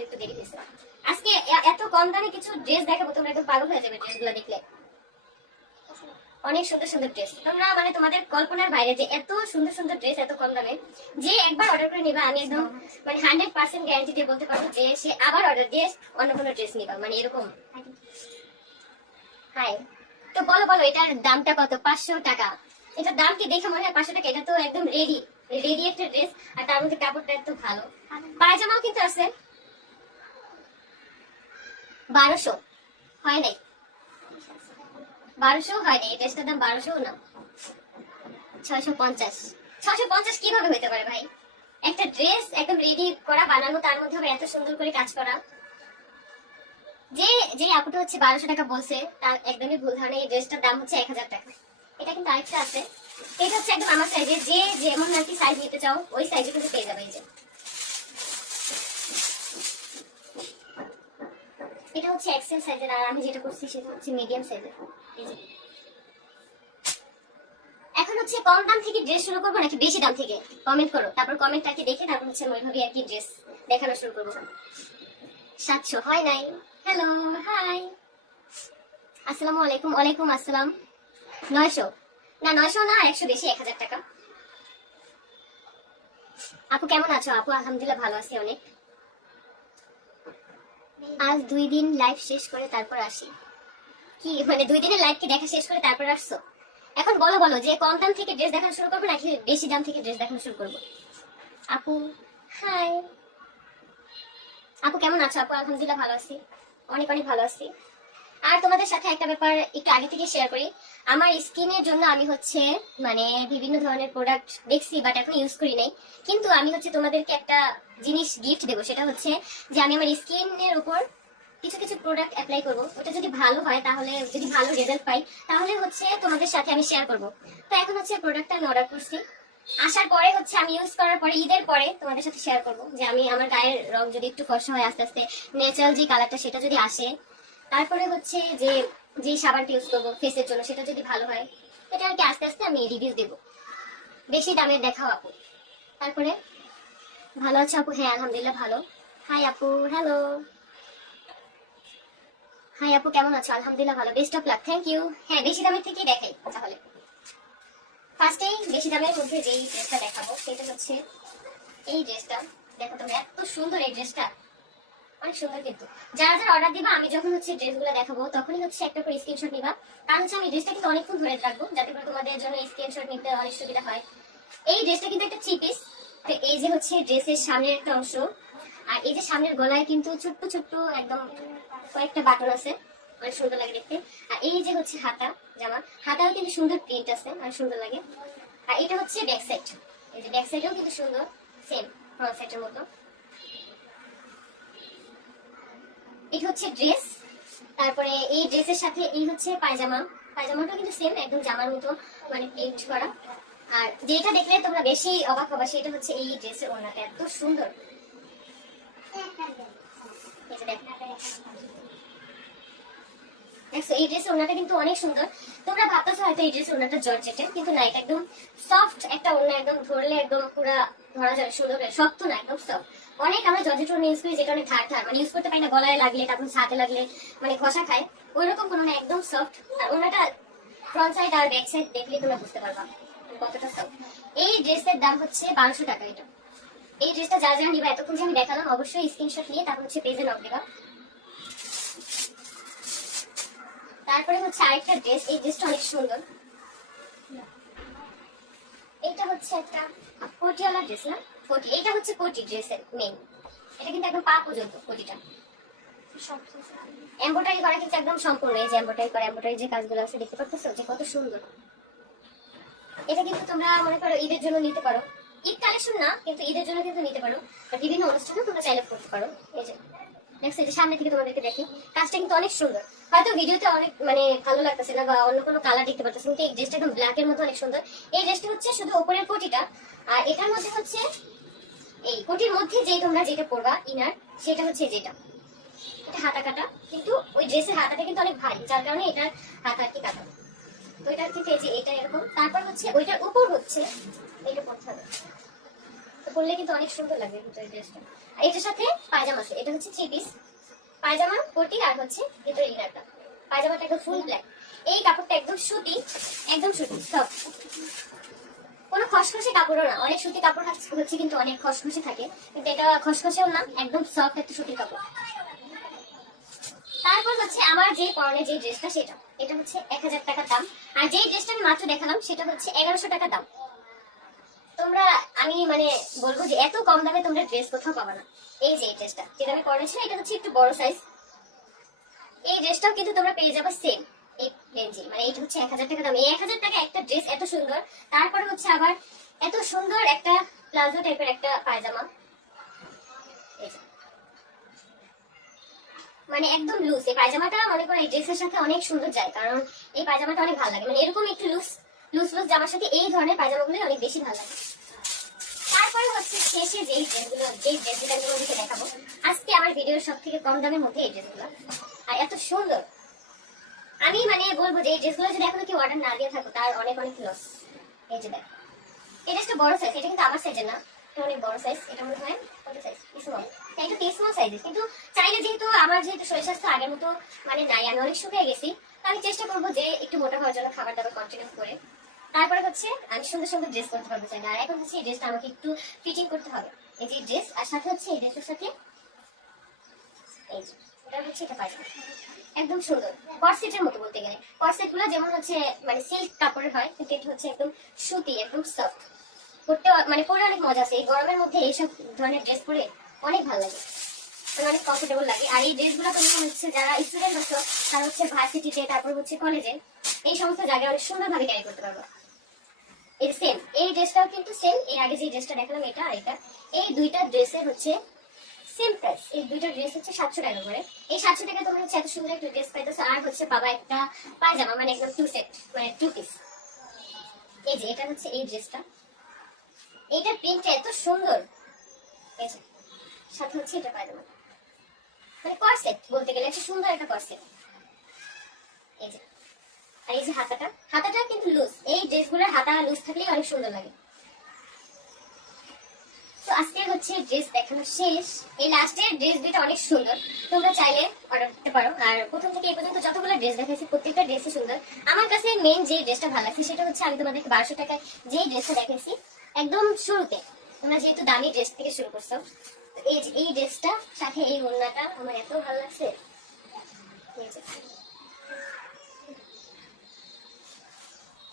আসতে একটু দেরি হয়েছে। আজকে এত কম দামে কিছু ড্রেস দেখাবো, তোমরা একদম পাগল হয়ে যাবে ড্রেসগুলো দেখলে। অনেক সুন্দর সুন্দর ড্রেস, তোমরা মানে তোমাদের কল্পনার বাইরে যে এত সুন্দর সুন্দর ড্রেস এত কম দামে। যে একবার অর্ডার করে নিবা আমি একদম মানে 100% গ্যারান্টি দিয়ে বলতে পারবো যে সে আবার অর্ডার দিয়ে অন্য কোনো ড্রেস নিবা, মানে এরকম। হাই, তো বলো বলো এটার দামটা কত? 500 টাকা। এটার দাম কি দেখে মনে হয় 500 টাকা? এটা তো একদম রেডি রেডি একটা ড্রেস, আর তার মধ্যে কাপড়টা এত ভালো। পায়জামাও কিন্তু আছে। 1200 হয় নাই, 1200 হয় নাই। এই ড্রেসটার দাম 1200 না, 650। 650 কিভাবে হইতে পারে ভাই? একটা ড্রেস একদম রেডি করা বানানো, তার মধ্যে আবার এত সুন্দর করে কাজ করা। যে যে আপুটা হচ্ছে 1200 টাকা বলছে তার একদমই ভুল ধারণা। এই ড্রেসটার দাম হচ্ছে 1000 টাকা। এটা কিন্তু আরেকটা আছে, এটা হচ্ছে একদম আমার সাইজে, যে যেমন আর কি সাইজ নিতে চাও ওই সাইজে কিন্তু পেয়ে যাবে। এই যে এটা হচ্ছে এক্সেল সাইজের, আর আমি যেটা করছি সেটা হচ্ছে মিডিয়াম সাইজের। এই যে এখন হচ্ছে কম দাম থেকে ড্রেস শুরু করবো নাকি বেশি দাম থেকে? কমেন্ট করো, তারপর কমেন্টটাকে দেখে তারপর হচ্ছে ওইভাবে আর কি ড্রেস দেখানো শুরু করবো। 700 হয় নাই। হ্যালো, হাই, আসসালামু আলাইকুম। ওয়ালাইকুম আসসালাম। 900 না, 900 না, 100 বেশি, 1000 টাকা। আপু কেমন আছো? আপু আলহামদুলিল্লাহ ভালো আছি অনেক। আজ 2 দিন লাইভ শেষ করে তারপর আসি। কি মানে 2 দিনের লাইভ কি দেখা শেষ করে তারপর আসছো? এখন বলো বলো যে কম দাম থেকে ড্রেস দেখানো শুরু করবো নাকি বেশি দাম থেকে ড্রেস দেখানো শুরু করবো? আপু হাই, আপু কেমন আছো? আপু আলহামদুলিল্লাহ ভালো আছি, অনেক অনেক ভালো আছি। আর তোমাদের সাথে একটা ব্যাপার একটু আগে থেকে শেয়ার করি। আমার স্কিনের জন্য আমি হচ্ছে মানে বিভিন্ন ধরনের প্রোডাক্ট দেখছি, বাট এখন ইউজ করি নাই। কিন্তু আমি হচ্ছে তোমাদেরকে একটা জিনিস গিফট দেবো, সেটা হচ্ছে যে আমি আমার স্কিনের উপর কিছু কিছু প্রোডাক্ট অ্যাপ্লাই করবো। ওটা যদি ভালো হয়, তাহলে যদি ভালো রেজাল্ট পাই, তাহলে হচ্ছে তোমাদের সাথে আমি শেয়ার করবো। তো এখন হচ্ছে প্রোডাক্টটা আমি অর্ডার করছি, আসার পরে হচ্ছে আমি ইউজ করার পরে ঈদের পরে তোমাদের সাথে শেয়ার করবো যে আমি আমার গায়ের রং যদি একটু ফর্সা হয়, আস্তে আস্তে ন্যাচারাল যে কালারটা সেটা যদি আসে, তারপরে হচ্ছে যে যে সাবানটা ইউজ করবো ফেসের জন্য সেটা যদি ভালো হয়, এটা আর কি আস্তে আস্তে আমি রিভিউ দেবো। বেশি দামের দেখাও আপু। তারপরে ভালো আছে আপু? হ্যাঁ আলহামদুলিল্লাহ ভালো। হাই আপু, হ্যালো, হাই আপু কেমন আছো? আলহামদুলিল্লাহ ভালো, best of luck. Thank you. হ্যাঁ বেশি দামের থেকেই দেখাই তাহলে। ফার্স্টেই বেশি দামের মধ্যে যেই ড্রেসটা দেখাবো সেটা হচ্ছে এই ড্রেসটা। দেখো তোমরা এত সুন্দর এই ড্রেসটা, অনেক সুন্দর। কিন্তু যারা যারা অর্ডার দিবা, আমি যখন হচ্ছে ড্রেসগুলো দেখাবো তখনই হচ্ছে একটা করে স্ক্রিনশট নিবা, কারণ হচ্ছে আমি ড্রেসটা কিন্তু অনেকক্ষণ ধরে রাখবো যাতে করে তোমাদের জন্য স্ক্রিনশট নিতে অনেক সুবিধা হয়। এই ড্রেসটা কিন্তু একটা থ্রি পিস। তো এই যে হচ্ছে ড্রেসের সামনের একটা অংশ, আর এই যে সামনের গলায় কিন্তু ছোট্ট ছোট্ট একদম কয়েকটা বাটন আছে, অনেক সুন্দর লাগে দেখতে। আর এই যে হচ্ছে হাতা, জামা হাতাও কিন্তু সুন্দর প্রিন্ট আছে, অনেক সুন্দর লাগে। আর এটা হচ্ছে ব্যাক সাইড, এই যে ব্যাক সাইডেও কিন্তু সুন্দর, সেম ফ্রন্ট সাইডের মতো। এই হচ্ছে ড্রেস, তারপরে এই ড্রেসের সাথে এই হচ্ছে পায়জামা। পায়জামাটা কিন্তু সেম একদম জামার মতো মানে প্রিন্ট করা। আর যেটা দেখলে তোমরা বেশি অবাক হবা সেটা হচ্ছে এই ড্রেসের ওড়নাটা এত সুন্দর। দেখছো এই ড্রেসের ওড়নাটা কিন্তু অনেক সুন্দর। তোমরা ভাবতেছো হয়তো এই ড্রেসের ওড়নাটা জর্জেটের, কিন্তু না, এটা একদম সফট একটা ওড়না, একদম ধরলে একদম পুরো ধরা যাবে সুন্দর, শক্ত না, একদম সফট। অনেক আমরা জর্জেট ওড়না ইউজ করি যেটা অনেক ধার ধার, মানে ইউজ করতে পারি না, গলায় লাগলে তারপর হাতে লাগলে মানে ঘষা খায়, ওই রকম কোনো না, একদম সফট। আর ওড়নাটা ফ্রন্ট সাইড আর ব্যাক সাইড দেখলে তোমরা বুঝতে পারবা কতটা সফট। এই ড্রেসের দাম হচ্ছে 1200 টাকা। এটা এই ড্রেসটা যারা যারা নিবা, এতক্ষণ যে আমি দেখালাম, অবশ্যই স্ক্রিনশট নিয়ে তারপর হচ্ছে পেজে নক দিবা। তারপরে হচ্ছে আরেকটা ড্রেস, এই ড্রেসটা অনেক সুন্দর। এটা হচ্ছে একটা কোটিওয়ালা ড্রেস না, কোটি, এটা হচ্ছে কোটি ড্রেসের মেইন। এটা কিন্তু একদম পা পর্যন্ত কোটিটা এমব্রয়ডারি করা, কিন্তু একদম সম্পূর্ণ। এই যে এমব্রয়ডারি করা, এমব্রয়ডারি যে কাজগুলো আছে দেখতে পাচ্ছ যে কত সুন্দর। এটা কিন্তু তোমরা মনে করো ঈদের জন্য নিতে পারো, ঈদ কালেকশন না কিন্তু ঈদের জন্য কিন্তু নিতে পারো, আর বিভিন্ন অনুষ্ঠানে তোমরা চাইলে করতে পারো। এই যে নেক্সট, এই যে সামনে থেকে তোমাদেরকে দেখি, কাজটা কিন্তু অনেক সুন্দর। হয়তো ভিডিওতে অনেক মানে ভালো লাগতেছে না বা অন্য কোনো কালার দেখতে পাচ্ছ, কিন্তু এই ড্রেসটা একদম ব্ল্যাক এর মতো অনেক সুন্দর। এই ড্রেসটা হচ্ছে শুধু উপরের কোটিটা, আর এটার মধ্যে হচ্ছে এই কোটির মধ্যে যেই তোমরা যেটা পরবা ইনার, সেটা হচ্ছে যেটা এটা হাতা কাটা, কিন্তু ওই ড্রেসের হাতাটা কিন্তু অনেক ভারী, যার কারণে এটার হাতা আর কি কাটা। তো এটা থেকে যে এটা এরকম, তারপর হচ্ছে ওইটার উপর হচ্ছে এটা পড়তে হবে। তো পরলে কিন্তু অনেক সুন্দর লাগবে ভিতরে ড্রেসটা। আর এটার সাথে পায়জামা আছে, এটা হচ্ছে 3 পিস পায়জামা কোটি, আর হচ্ছে ভিতরে ইনারটা। পায়জামাটা একদম ফুল ব্ল্যাক। এই কাপড়টা একদম সুতি, একদম সুতি সব, কোনো খসখসে কাপড়ও না। অনেক সুতি কাপড় হচ্ছে কিন্তু অনেক খসখসে থাকে, কিন্তু এটা খসখসেও না, একদম সফট একটা সুতির কাপড়। তারপর হচ্ছে আমার যে পরনে যে ড্রেসটা, সেটা এটা হচ্ছে 1000 টাকা দাম। আর যেই ড্রেসটা আমি মাত্র দেখালাম সেটা হচ্ছে 1100 টাকা দাম। তোমরা আমি মানে বলবো যে এত কম দামে তোমরা ড্রেস কোথাও পাবে না। এই যে এই ড্রেসটা যেটা আমি পরেছি, এটা হচ্ছে একটু বড় সাইজ। এই ড্রেসটাও কিন্তু তোমরা পেয়ে যাবে সেম এই রেঞ্জে, মানে এটা হচ্ছে 1000 টাকা দাম। এই 1000 টাকা একটা ড্রেস এত সুন্দর, তারপরে হচ্ছে আবার এত সুন্দর একটা প্লাজো টাইপের একটা পায়জামা, মানে একদম লুজ। এই পায়জামাটা মনে করো এই ড্রেসের সাথে অনেক সুন্দর যায়, কারণ এই পায়জামাটা অনেক ভালো লাগে। মানে এরকম একটু লুজ লুজ লুজ জামার সাথে এই ধরনের পায়জামাগুলো অনেক বেশি ভালো লাগে। তারপরে হচ্ছে শেষে যেই ড্রেসগুলো আমি তোমাদেরকে দেখাবো আজকে আমার ভিডিওর সব থেকে কম দামের মধ্যে এই ড্রেসগুলো, আর এত সুন্দর। আমি মানে বলবো যে এই ড্রেসগুলো যদি এখনো কেউ অর্ডার না দিয়ে থাকো তার অনেক অনেক লস। এই যে দেখ, এই ড্রেসটা বড় সাইজ, এটা কিন্তু আমার সাইজের না, এটা অনেক বড় সাইজ। এটা মনে হয় কত সাইজ, স্মল। এটা স্মল সাইজের, কিন্তু চাইলে যেহেতু আমার যেহেতু শরীর স্বাস্থ্য আগের মতো মানে নাই, আমি অনেক শুকিয়ে গেছি, আমি চেষ্টা করবো যে একটু মোটা হওয়ার জন্য খাবার দাবার কন্টিনিউ করে তারপরে হচ্ছে আমি সুন্দর সুন্দর ড্রেস করতে পারবো চাইলে। আর এখন হচ্ছে এই ড্রেসটা আমাকে একটু ফিটিং করতে হবে। এই যে ড্রেস, আর সাথে হচ্ছে এই ড্রেসের সাথে এই যে এটা হচ্ছে এটা পায়জামা, একদম সুন্দর কর্সেটের মতো বলতে গেলে। কর্সেট গুলো যেমন হচ্ছে মানে সিল্ক কাপড়ের হয়, কিন্তু এটা হচ্ছে একদম সুতি, একদম সফট। পরতে মানে পরে অনেক মজা আছে। এই গরমের মধ্যে এইসব ধরনের ড্রেস পরে অনেক ভালো লাগে, মানে অনেক কমফোর্টেবল লাগে। আর এই ড্রেসগুলো তোমরা হচ্ছে যারা স্টুডেন্ট আছো তারা হচ্ছে ভার্সিটিতে, তারপর হচ্ছে কলেজে, এই সমস্ত জায়গায় অনেক সুন্দরভাবে ক্যারি করতে পারবো। এই সেম এই ড্রেসটাও কিন্তু সেম, এর আগে যে ড্রেসটা দেখালাম এটা আর এটা, এই দুইটা ড্রেসের হচ্ছে সেম প্রাইস। এই দুইটা ড্রেস হচ্ছে 700 টাকা করে। এই 700 টাকা তোমরা হচ্ছে এত সুন্দর একটা ড্রেস পাইতেছো, আর হচ্ছে পাবা একটা পায়জামা, মানে একদম 2 সেট, মানে 2 পিস। এই যে এটা হচ্ছে এই ড্রেসটা, এইটার প্রিন্টটা এত সুন্দর। এই যে সাথে হচ্ছে এটা পায়জামা, মানে কর্সেট বলতে গেলে একটা সুন্দর একটা কর্সেট। এই যে আর এই যে হাতাটা কিন্তু লুজ। এই ড্রেসগুলোর হাতা লুজ থাকলেই অনেক সুন্দর লাগে। তো আজকে হচ্ছে ড্রেস দেখানো শেষ। এই লাস্টের ড্রেস দুটো অনেক সুন্দর, তোমরা চাইলে অর্ডার করতে পারো। আর প্রথম থেকে এই পর্যন্ত যতগুলো ড্রেস দেখাইছি প্রত্যেকটা ড্রেসই সুন্দর। আমার কাছে মেইন যে ড্রেসটা ভালো লাগছে সেটা হচ্ছে আমি তোমাদেরকে 1200 টাকায় যে ড্রেসটা দেখাইছি একদম শুরুতে, তোমরা যেহেতু দামি ড্রেস থেকে শুরু করছো, এই যে এই ড্রেসটা সাথে এই ওড়নাটা আমার এত ভালো লাগছে।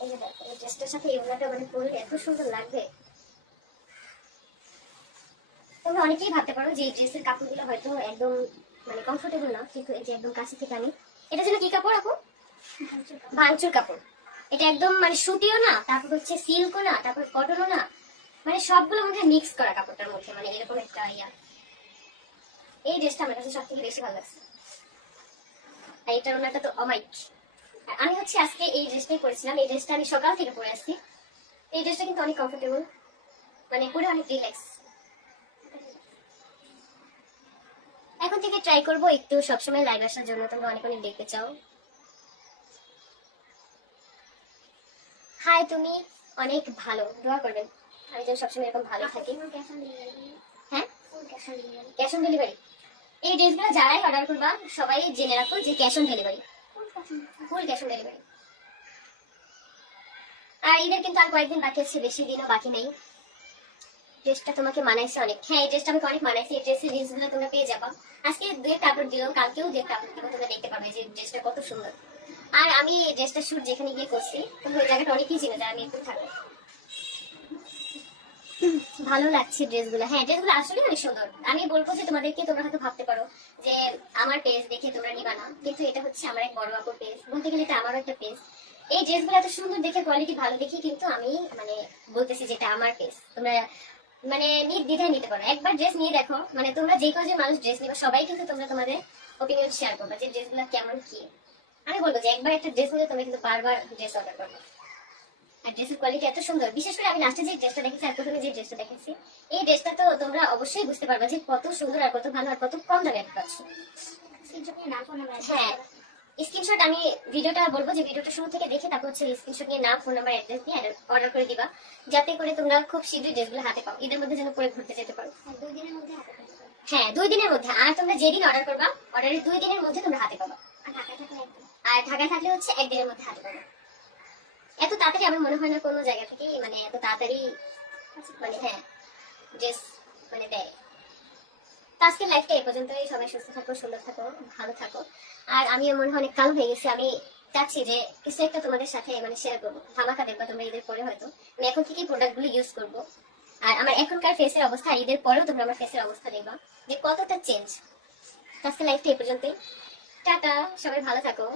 এই যে দেখো, এই ড্রেসটার সাথে এই ওড়নাটা মানে পরলে এত সুন্দর লাগবে। তোমরা অনেকেই ভাবতে পারো যে এই ড্রেসের কাপড়গুলো হয়তো একদম মানে কমফোর্টেবল না, কিন্তু এই যে একদম কাছে থেকে আনি, এটা যেন কি কাপড় আপু? ভাঙচুর কাপড়। এটা একদম মানে সুতিও না, তারপর হচ্ছে সিল্কও না, তারপর কটনও না, মানে সবগুলো মধ্যে মিক্স করা কাপড়টার মধ্যে, মানে এরকম একটা ইয়া। এই ড্রেসটা আমার কাছে সব থেকে বেশি ভালো লাগছে। আর এটার ওনাটা তো অমাইক। আমি হচ্ছে আজকে এই ড্রেসটাই পরেছিলাম, এই ড্রেসটা আমি সকাল থেকে পরে আসছি। এই ড্রেসটা কিন্তু অনেক কমফোর্টেবল, মানে পরে অনেক রিল্যাক্স। এখন থেকে ট্রাই করবো একটু সবসময় লাইভ আসার জন্য, তোমরা অনেক অনেক দেখতে চাও। হাই, তুমি অনেক ভালো, দোয়া করবেন আমি যেন সবসময় এরকম ভালো থাকি। হ্যাঁ, ক্যাশ অন ডেলিভারি। এই ড্রেসগুলো যারাই অর্ডার করবা সবাই জেনে রাখো যে cash on delivery, full cash on delivery. আর ঈদের কিন্তু আর কয়েকদিন বাকি আছে, বেশি দিনও বাকি নেই। ড্রেসটা তোমাকে মানাইছে অনেক। হ্যাঁ, এই ড্রেসটা আমাকে অনেক মানাইছে। এই ড্রেসের রিলসগুলো তোমরা পেয়ে যাবা। আজকে 2 আপলোড দিলাম, কালকেও 2 আপলোড দিব, তোমরা দেখতে পাবে যে ড্রেসটা কত সুন্দর। আর আমি এই ড্রেসটা শুট যেখানে গিয়ে করছি, তোমরা ওই জায়গাটা অনেকেই চিনে যায়, আমি একটু থাকবো। ভালো লাগছে ড্রেসগুলো। হ্যাঁ, ড্রেসগুলো আসলে অনেক সুন্দর। আমি বলবো যে তোমাদেরকে, তোমরা হয়তো ভাবতে পারো যে আমার পেজ দেখে তোমরা নিবা না, কিন্তু এটা হচ্ছে আমার এক বড় আপুর পেজ, বলতে গেলে এটা আমারও একটা পেজ। এই ড্রেসগুলো এত সুন্দর দেখে, কোয়ালিটি ভালো দেখি কিন্তু আমি মানে বলতেছি যে এটা আমার পেজ। তোমরা মানে নির্দ্বিধায় নিতে পারো, একবার ড্রেস নিয়ে দেখো। মানে তোমরা যে কজন মানুষ ড্রেস নিবে সবাই কিন্তু তোমরা তোমাদের ওপিনিয়ন শেয়ার করবে যে ড্রেসগুলো কেমন কি। আমি বলবো যে একবার একটা ড্রেস নিলে তোমরা কিন্তু বারবার ড্রেস অর্ডার করবে। আর ড্রেসের কোয়ালিটি এত সুন্দর, বিশেষ করে আমি লাস্টে যে ড্রেসটা দেখেছি আর প্রথমে যে ড্রেসটা দেখেছি, এই ড্রেসটা তো তোমরা অবশ্যই বুঝতে পারবে যে কত সুন্দর আর কত ভালো আর কত কম দামে পাচ্ছ। হ্যাঁ, স্ক্রিনশট আমি ভিডিওটা বলবো যে ভিডিওটা শুরু থেকে দেখে তারপর হচ্ছে স্ক্রিনশট নিয়ে নাম, ফোন নাম্বার, অ্যাড্রেস দিয়ে অর্ডার করে দিবা, যাতে করে তোমরা খুব শীঘ্রই ড্রেসগুলো হাতে পাও, ঈদের মধ্যে যেন পরে ঘুরতে যেতে পারো। 2 দিনের মধ্যে হাতে পাবে। হ্যাঁ, 2 দিনের মধ্যে। আর তোমরা যেদিন অর্ডার করবা, অর্ডারের 2 দিনের মধ্যে তোমরা হাতে পাবা। আর ঢাকায় থাকলে হচ্ছে 1 দিনের মধ্যে হাতে পাবা। এত তাড়াতাড়ি আমার মনে হয় না কোনো জায়গা থেকে মানে এত তাড়াতাড়ি মানে হ্যাঁ ড্রেস মানে দেয়। তো আজকের লাইফটা এই পর্যন্তই। সবাই সুস্থ থাকো, সুন্দর থাকো, ভালো থাকো। আর আমিও মনে হয় অনেক কালো হয়ে গেছি। আমি চাচ্ছি যে কিছু একটা তোমাদের সাথে মানে শেয়ার করবো, ধামাকা দেখবা তোমরা ঈদের পরে হয়তো। আমি এখন থেকেই প্রোডাক্টগুলো ইউজ করবো। আর আমার এখনকার ফেসের অবস্থা আর ঈদের পরেও তোমরা আমার ফেসের অবস্থা দেখবা যে কতটা চেঞ্জ। আজকের লাইফটা এই পর্যন্তই। টাটা, সবাই ভালো থাকো।